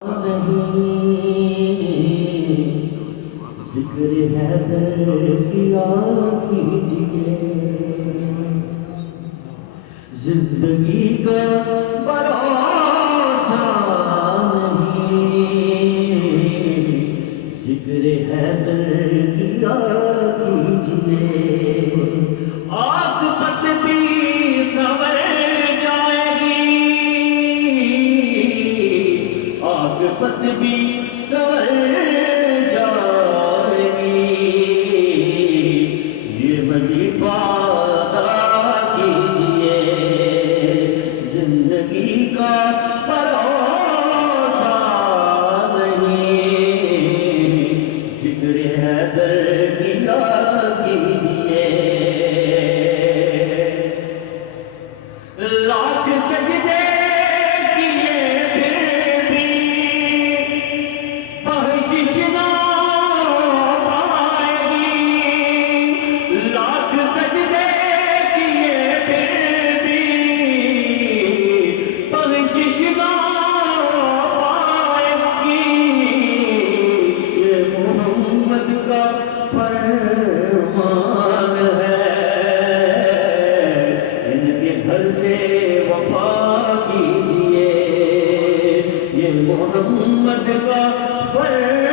ذکر حیدر کیا کیجئے، زندگی کا بھروسہ نہیں، ذکر حیدر کیا کیجئے، عاقبت بھی سنور جائے گی، عاقبت بھی سنور جائے گی، یہ وظیفہ ادا کیجئے، زندگی کا بھروسہ نہیں، ذکر حیدر کیا کیجئے، لاکھ سجدے کیے پھر بھی بخشش نہ پائے گی، لاکھ سجدے کیے پھر بھی بخشش نہ پائے گی، یہ محمد کا فرمان ہے، ان کے گھر سے وفا کیجئے، یہ محمد کا فرمان